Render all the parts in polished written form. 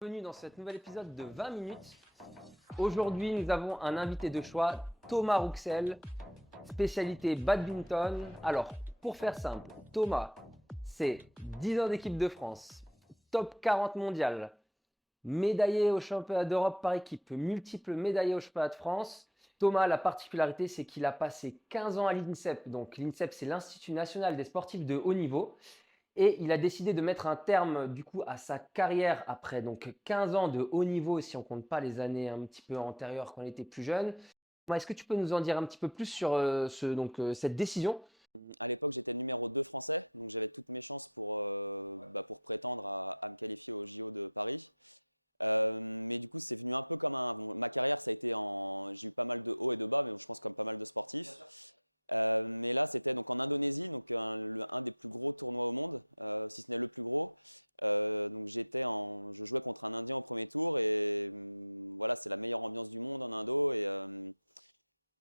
Bienvenue dans cet nouvel épisode de 20 minutes. Aujourd'hui, nous avons un invité de choix, Thomas Rouxel, spécialité badminton. Alors, pour faire simple, Thomas, c'est 10 ans d'équipe de France, top 40 mondial, médaillé au championnat d'Europe par équipe, multiple médaillé au championnat de France. Thomas, la particularité, c'est qu'il a passé 15 ans à l'INSEP. Donc, l'INSEP, c'est l'Institut national des sportifs de haut niveau. Et il a décidé de mettre un terme du coup à sa carrière après donc 15 ans de haut niveau, si on compte pas les années un petit peu antérieures quand il était plus jeune. Est-ce que tu peux nous en dire un petit peu plus sur cette décision? À l'époque, j'étais numéro 2 français, donc j'avais toutes mes chances pour prétendre à me qualifier au JO de Paris. Mais du coup, c'est venu un peu comme ma carrière, ça a été j'ai eu pas mal de hauts et de bas, mais je pense comme pas mal de sportifs. Mais là, c'était donc en Indonésie, donc un des plus gros tournois au monde, si ce n'est le plus gros. Donc je jouais contre un Indien au premier tour et voilà, c'est la meilleure ambiance du monde en Indo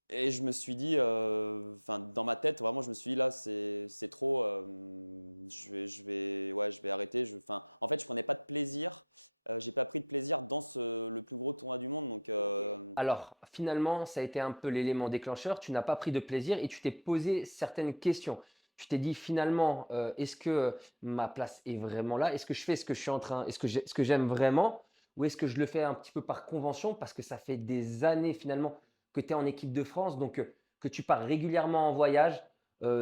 et je me suis dit, enfin, dans ma tête, vraiment, je me suis dit, là, c'est trop, ouais, je vais arrêter. Enfin, en fait, je prenais pas de plaisir. J'ai pas pris de plaisir dans le plus gros tournoi du monde. Donc, Alors finalement, ça a été un peu l'élément déclencheur. Tu n'as pas pris de plaisir et tu t'es posé certaines questions. Tu t'es dit finalement, est-ce que ma place est vraiment là? Est-ce que je fais ce que je suis en train, ce que j'aime vraiment? Ou est-ce que je le fais un petit peu par convention parce que ça fait des années finalement que tu es en équipe de France, donc que tu pars régulièrement en voyage.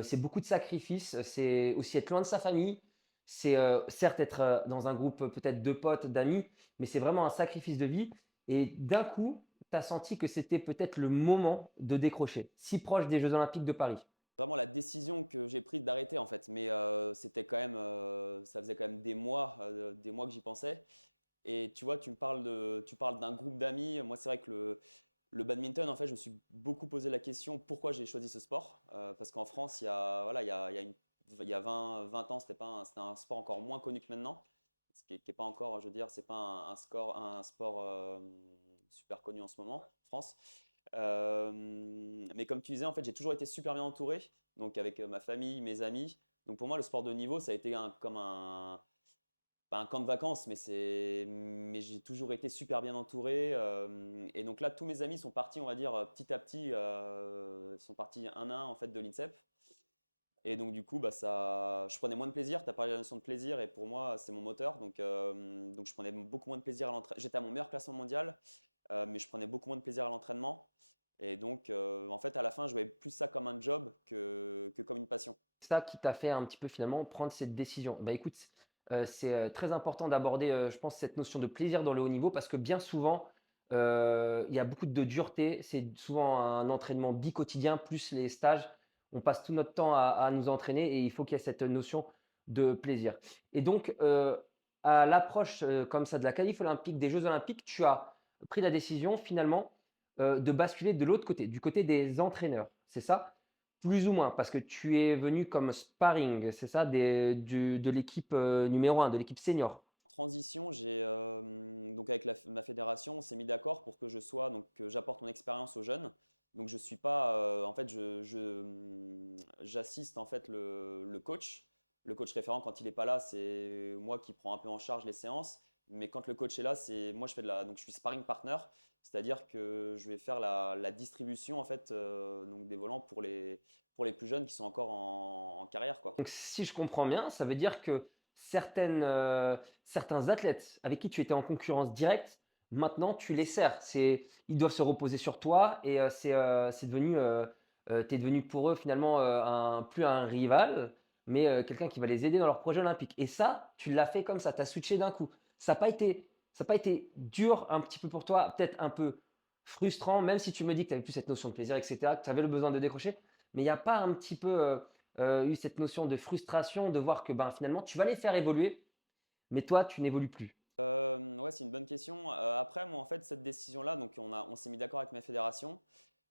C'est beaucoup de sacrifices, c'est aussi être loin de sa famille. C'est certes être dans un groupe peut-être de potes, d'amis, mais c'est vraiment un sacrifice de vie. Et d'un coup, tu as senti que c'était peut-être le moment de décrocher, si proche des Jeux Olympiques de Paris. vraiment, la décision que j'ai prise d'arrêter, en fait. Mais c'était quand même, ça faisait quand même des mois que j'y pensais. Et tu vois, tu parles d'un groupe d'amis. Moi, c'est vrai que le badminton, en fait, je me suis beaucoup posé la question pourquoi j'ai choisi ce sport. Parce qu'en France, voilà, il y a 20 ans, c'était un sport encore moins connu que maintenant. Ce qui est pas encore, je veux dire, c'est pas un sport super connu en ce moment, en France. Mais comme tu disais, en fait, j'ai toujours été super bien entouré, donc avec ma famille, mes amis. Donc pour moi, le sport de haut niveau, ça a été comme pas un camp de vacances, mais j'ai toujours été super bien entouré. Et donc là, tous mes amis sont partis, on va dire, petit à petit, sont partis un à un en fait de l'INSEP. Et donc du coup, bah, je prenais moins de plaisir. Tu as parlé de la notion de plaisir et pour moi, c'est mon moteur. Donc je prenais beaucoup moins de plaisir à l'entraînement. J'étais à mon meilleur classement mondial, mais je prenais beaucoup moins de plaisir à l'entraînement. Et donc, en fait, à la fin, je voyais plus ça comme un job que comme une passion. Ça qui t'a fait un petit peu finalement prendre cette décision. Bah écoute, c'est très important d'aborder, je pense, cette notion de plaisir dans le haut niveau parce que bien souvent, il y a beaucoup de dureté. C'est souvent un entraînement bi-quotidien plus les stages. On passe tout notre temps à nous entraîner et il faut qu'il y ait cette notion de plaisir. Et donc, à l'approche comme ça de la qualif olympique, des Jeux olympiques, tu as pris la décision finalement de basculer de l'autre côté, du côté des entraîneurs. C'est ça? Plus ou moins, parce que tu es venu comme sparring, c'est ça, de l'équipe numéro un, de l'équipe senior. Transition, donc avec ma fédération, on s'est mis d'accord pour que que j'apporte mon expérience aux jeunes. Donc je suis pas, en fait, j'assiste en fait le coach référent quand il est pas là, c'est moi qui prends un peu en charge les séances. Mais quand le coach est là, c'est moi donc je suis sparring partner, c'est-à-dire que je vais faire la distribution en fait, donc des volants pour les plus jeunes qui sont encore en carrière quoi. Donc si je comprends bien, ça veut dire que certains athlètes avec qui tu étais en concurrence directe, maintenant tu les sers. Ils doivent se reposer sur toi et c'est devenu, tu es devenu pour eux finalement plus un rival, mais quelqu'un qui va les aider dans leur projet olympique. Et ça, tu l'as fait comme ça, tu as switché d'un coup. Ça n'a pas été dur un petit peu pour toi, peut-être un peu frustrant, même si tu me dis que tu n'avais plus cette notion de plaisir, etc., que tu avais le besoin de décrocher, mais il n'y a pas un petit peu eu cette notion de frustration de voir que ben, finalement, tu vas les faire évoluer, mais toi, tu n'évolues plus. Ouais, c'est une bonne question. Après, moi, en fait, cette décision-là, donc on s'est mis d'accord avec ma fédération.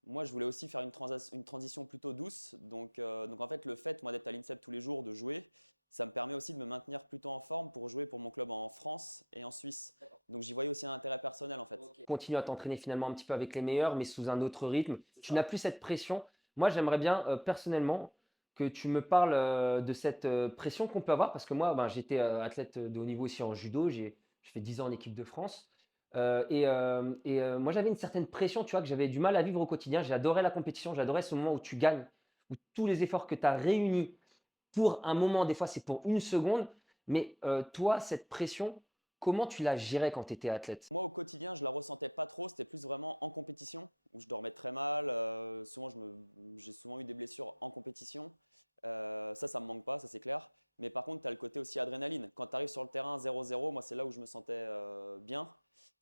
Moi, je voulais aussi faire une transition plutôt douce. Donc en fait, le fait, moi, d'être à l'INSEP tous les jours, de jouer, ça me permet aussi de me maintenir plutôt en forme pour jouer pour mon club en France et en Suisse. Donc j'y voyais aussi un intérêt personnel, en fait. Continue à t'entraîner finalement un petit peu avec les meilleurs, mais sous un autre rythme. Tu n'as plus cette pression. Moi, j'aimerais bien personnellement que tu me parles de cette pression qu'on peut avoir, parce que moi, ben, j'étais athlète de haut niveau aussi en judo. Je fais 10 ans en équipe de France. Moi, j'avais une certaine pression, tu vois, que j'avais du mal à vivre au quotidien. J'adorais la compétition, j'adorais ce moment où tu gagnes, où tous les efforts que tu as réunis pour un moment, des fois, c'est pour une seconde. Mais toi, cette pression, comment tu la gérais quand tu étais athlète? Moi, au quotidien, je la ressentais pas trop. C'était plus vraiment en compétition où je dormais très mal. Souvent, j'ai souvent eu des blessures en compétition. Ça me manque pas, ça c'est clair. Mais par contre, tu as le côté aussi adrénaline. Quand tu arrives sur le terrain 0-0, moi, c'est là où je me sentais bien.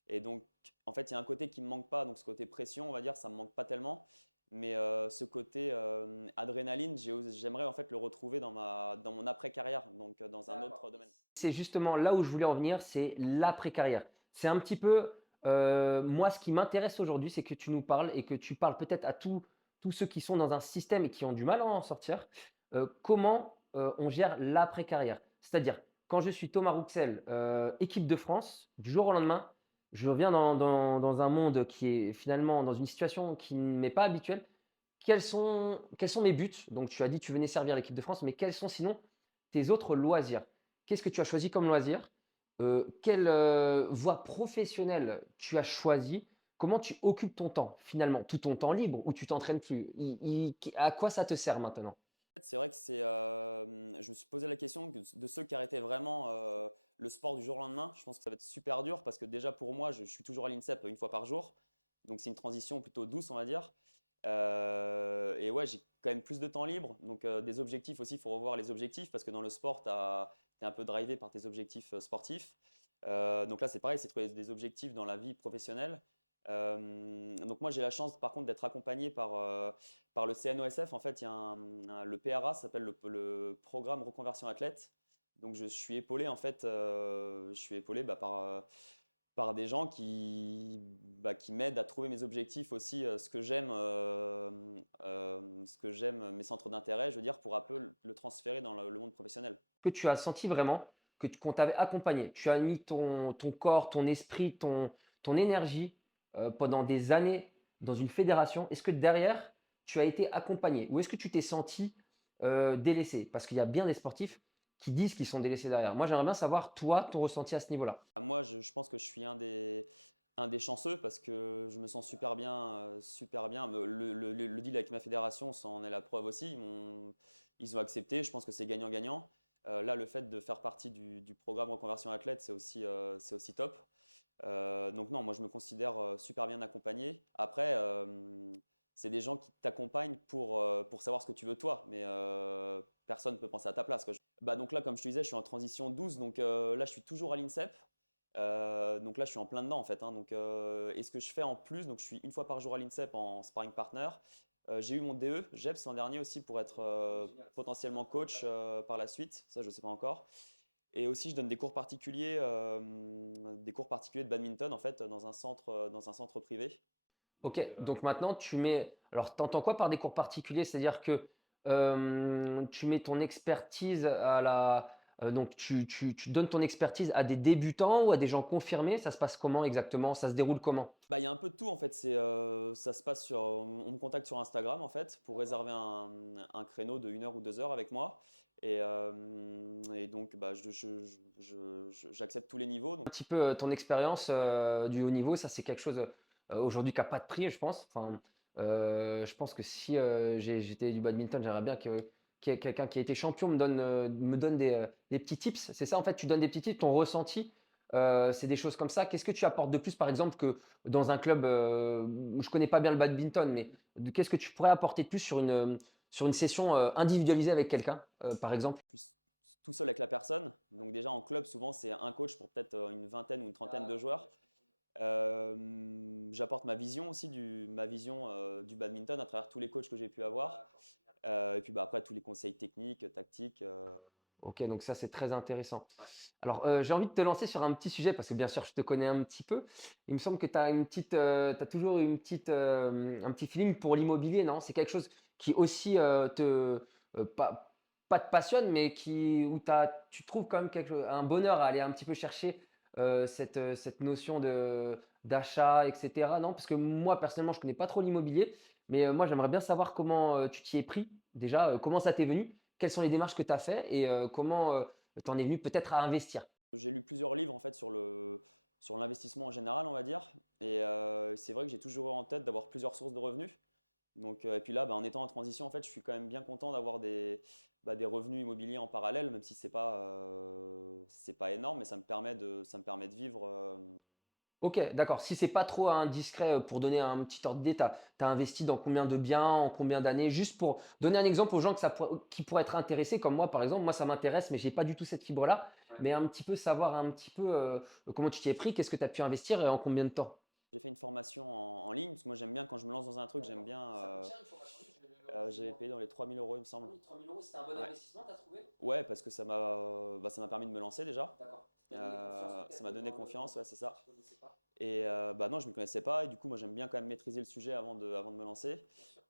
Et donc, en fait, il y a un côté qui me manque pas. Donc, ce côté pression, on va dire, ça me manque pas tellement. Mais ce côté adrénaline, j'aimerais en fait le retrouver dans mon après-carrière, donc dans un autre domaine. C'est justement là où je voulais en venir, c'est l'après-carrière. C'est un petit peu, moi, ce qui m'intéresse aujourd'hui, c'est que tu nous parles et que tu parles peut-être à tous ceux qui sont dans un système et qui ont du mal à en sortir, comment, on gère l'après-carrière. C'est-à-dire, quand je suis Thomas Rouxel, équipe de France, du jour au lendemain, je reviens dans un monde qui est finalement dans une situation qui ne m'est pas habituelle. Quels sont mes buts? Donc tu as dit, tu venais servir l'équipe de France, mais quels sont sinon tes autres loisirs? Qu'est-ce que tu as choisi comme loisir? Quelle, voie professionnelle tu as choisi? Comment tu occupes ton temps finalement? Tout ton temps libre où tu t'entraînes plus? À quoi ça te sert maintenant? Fait, c'est vrai que je me suis posé la question de ceux qui arrêtaient vraiment le sport du jour au lendemain. Je pense que ça va être super dur parce que déjà pour moi, je suis toujours à l'INSEP une fois par jour. Donc c'est une transition plutôt douce, on va dire. Et ouais, j'ai quand même plus de temps libre. Donc des objectifs aussi, il faut revoir les objectifs parce que dans le sport, tu es un peu drivé par tes objectifs sportifs. Donc là, c'est pareil, c'est trouver des objectifs dans la vie professionnelle. Donc moi, j'ai la chance par contre d'être accompagné par le CNOSF. En fait, il y a le PRA, ça s'appelle le programme reconversion athlète. Donc je suis épaulé en fait, je suis épaulé par des gens qui m'aident à trouver mes objectifs aussi, ce que j'aime, mes centres d'intérêt, je veux dire, pour un peu le transférer dans le monde professionnel. Que tu as senti vraiment qu'on t'avait accompagné? Tu as mis ton corps, ton esprit, ton énergie, pendant des années dans une fédération. Est-ce que derrière, tu as été accompagné? Ou est-ce que tu t'es senti, délaissé? Parce qu'il y a bien des sportifs qui disent qu'ils sont délaissés derrière. Moi, j'aimerais bien savoir, toi, ton ressenti à ce niveau-là. Moi, je pense que je suis un des chanceux parce que je me sens super bien, super bien. Le deal avec ma fédération, ça en est la preuve aussi. Ils ont accepté. Je pense que c'est gagnant-gagnant. Là, le fait de faire partie du programme Reconversion Athlète, c'est aussi top. Donc non, moi je me considère super bien accompagné. Après, c'est des gens qui t'accompagnent pour savoir ce que tu veux toi, mais personne ne peut penser à ta place, quoi. Bah, donc là, comme je te disais, je suis en transition 12, donc là je suis toujours à l'INSEP. Donc là, je suis en plein dedans en fait, hein. Donc, et ce que je fais en plus, donc je suis une fois par jour à l'INSEP en sparring partner. J'ai eu mon DE, GEPS l'an dernier aussi pour être potentiellement coach par la suite. Ça, je ne sais pas encore. Et aussi, je donne des cours particuliers de badminton en fait dans un centre privé. OK, donc maintenant tu mets alors tu entends quoi par des cours particuliers? C'est-à-dire que, tu mets ton expertise à la donc tu donnes ton expertise à des débutants ou à des gens confirmés? Ça se passe comment exactement? Ça se déroule comment? Bah, il y a un peu de tout en fait. Ça se passe on me contacte sur Instagram en fait pour réserver un créneau de 1 heure ou 2 heures avec moi. Et donc, bah, j'accepte tous les niveaux. Un petit peu, ton expérience, du haut niveau, ça c'est quelque chose, aujourd'hui qui a pas de prix, je pense. Enfin, je pense que si, j'étais du badminton, j'aimerais bien qu'il y ait quelqu'un qui a été champion me donne des petits tips. C'est ça en fait, tu donnes des petits tips, ton ressenti, c'est des choses comme ça. Qu'est-ce que tu apportes de plus par exemple que dans un club, où je connais pas bien le badminton, mais qu'est-ce que tu pourrais apporter de plus sur une session, individualisée avec quelqu'un, par exemple? Plus tout seul avec la personne. Donc déjà en club, souvent c'est un coach pour peut-être une vingtaine ou une trentaine de joueurs. J'apporte ma vision aussi, ma vision du badminton à travers tous les coachs que j'ai pu avoir. Et puis bah, après tous les conseils techniques, tactiques. OK, donc ça, c'est très intéressant. Alors, j'ai envie de te lancer sur un petit sujet parce que bien sûr, je te connais un petit peu. Il me semble que tu as tu toujours une petite, un petit feeling pour l'immobilier, non? C'est quelque chose qui aussi, pas te passionne, mais où tu trouves quand même un bonheur à aller un petit peu chercher, cette notion d'achat et cetera, non? Parce que moi, personnellement, je connais pas trop l'immobilier, mais, moi, j'aimerais bien savoir comment, tu t'y es pris déjà, comment ça t'est venu? Quelles sont les démarches que tu as fait et comment, tu en es venu peut-être à investir? J'ai lu plusieurs livres en fait sur l'investissement en général, on va dire. Et c'est vrai que j'ai toujours eu en tête d'avoir plusieurs sources de revenus. Donc, et puis là, bah, en étant en transition, en fait, je suis quand même bien content d'avoir des revenus immobiliers en parallèle, même si c'est pas énorme, mais ça me permet de vivre. Ok, d'accord. Si c'est pas trop indiscret, pour donner un petit ordre d'idée, tu as investi dans combien de biens, en combien d'années? Juste pour donner un exemple aux gens qui pourraient être intéressés, comme moi par exemple. Moi, ça m'intéresse, mais j'ai pas du tout cette fibre-là. Ouais. Mais un petit peu savoir un petit peu comment tu t'y es pris, qu'est-ce que tu as pu investir et en combien de temps? J'ai fait une formation en ligne, parce que moi j'aime bien quand je me lance dans un truc, j'aime bien. Ça coûte cher une formation en ligne, J'avais payé dans les 3 000 euros, il me Ah semble. oui, 3 000 euros, c'était un bon Ouais. investissement, t'as trouvé? Ouais, parce que ça m'a permis de me lancer déjà. D'accord. Ça t'a donné confiance Ça peut-être m'a donné dans confiance, ouais, c'est ça. tu connaissais pas? Et bah non, je ne m'y connaissais pas. Et du coup, moi, j'aime bien quand même maîtriser le sujet avant de me lancer. Bien sûr.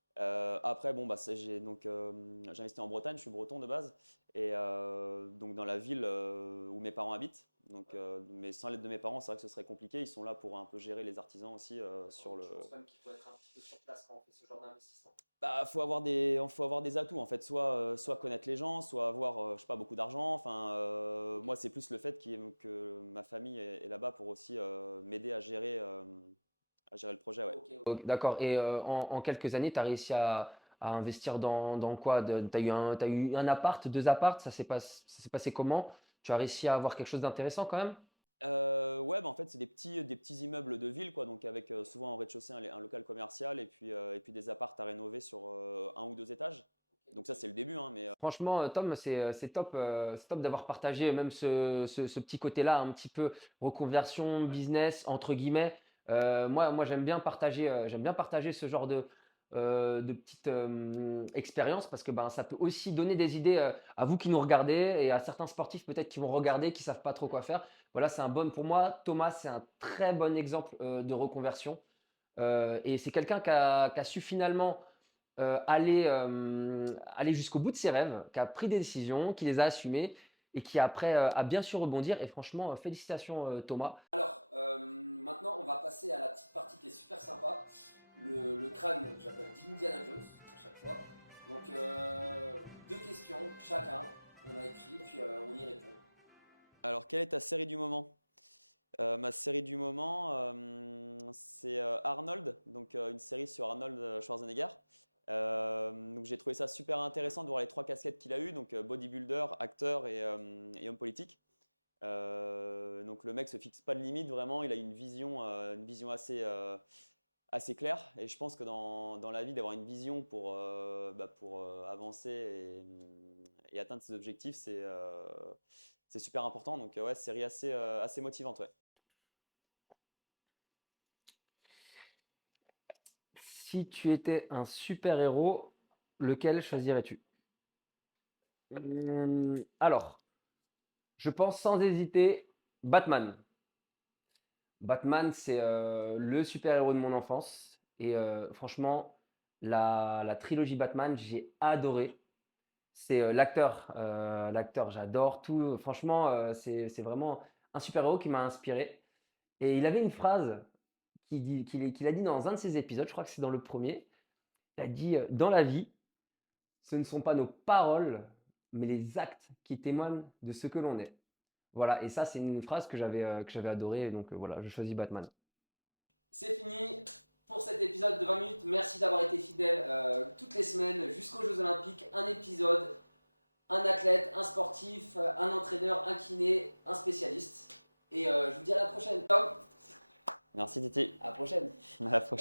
Après, bon, bah, j'ai investi en Bretagne, je suis breton de base. Et donc, dans la ville où mes parents habitent. Donc, mais sans l'aide de mes parents, c'est vrai que ce serait compliqué. Ils sont là pour un peu gérer les artisans aussi sur le. Je pense même qu'il faut être un petit peu sur place quand on fait ce genre d'investissement. Bah, faut avoir des atouts en fait, soit connaître les gens, soit avoir, je sais pas, beaucoup d'argent. Enfin, Ok. moi, c'est plus le fait que ma famille est là-bas pour aussi m'aider à gérer le projet, ouais. Ok, ok, d'accord. Et en quelques années, tu as réussi à investir dans quoi? Tu as t'as eu un appart, deux apparts, ça s'est passé comment? Tu as réussi à avoir quelque chose d'intéressant quand même? Ouais, bah, en fait, c'est des petits immeubles de ville, quoi, donc avec souvent en rez-de-chaussée un local commercial et puis des apparts à rénover sur un ou deux étages. Donc ça, c'est le début, hein, mais Franchement, Tom, c'est top d'avoir partagé même ce petit côté-là, un petit peu reconversion business entre guillemets. Moi, j'aime bien partager ce genre de petites expériences parce que ben, ça peut aussi donner des idées à vous qui nous regardez et à certains sportifs peut-être qui vont regarder, qui savent pas trop quoi faire. Voilà, c'est un bon pour moi. Thomas, c'est un très bon exemple de reconversion. Et c'est quelqu'un qui a su finalement aller jusqu'au bout de ses rêves, qui a pris des décisions, qui les a assumées et qui après a bien su rebondir. Et franchement, félicitations Thomas. Alors, maintenant, on va passer à la petite partie qui est super sympa, le crâne que j'appelle d'Indiana Jones à chaque fois. Donc, deux questions chacun, on a écrit, puis on y répond. alors, quelle est ta série du moment? Ma série du moment, c'est Arnold, donc une série sur Arnold Schwarzenegger. Donc j'ai trouvé ça super intéressant de voir les trois casquettes qu'il a eues, donc bodybuilder, acteur et homme politique. Donc le mec se fixe pas de limite vraiment, il a une vision assez claire. Et je pense que dans la vie, d'avoir une vision pour avancer et atteindre ses objectifs, c'est super important. Donc ouais, série assez motivante, ouais. Si tu étais un super-héros, lequel choisirais-tu? Alors, je pense sans hésiter Batman. Batman, c'est le super-héros de mon enfance. Et franchement, la trilogie Batman, j'ai adoré. C'est l'acteur, j'adore tout. Franchement, c'est vraiment un super-héros qui m'a inspiré. Et il avait une phrase qu'il a dit dans un de ses épisodes, je crois que c'est dans le premier. Il a dit dans la vie, ce ne sont pas nos paroles, mais les actes qui témoignent de ce que l'on est. Voilà, et ça, c'est une phrase que j'avais adorée, donc voilà, je choisis Batman. C'est fini pour cet épisode de 20 minutes. Merci d'avoir été fidèle toutes les semaines jusqu'aux Jeux Olympiques. Un épisode, un athlète, un sportif, un entraîneur, un kiné, un spécialiste. Et je vous dis à la prochaine. Ciao. Merci Titi, À la prochaine. à la prochaine.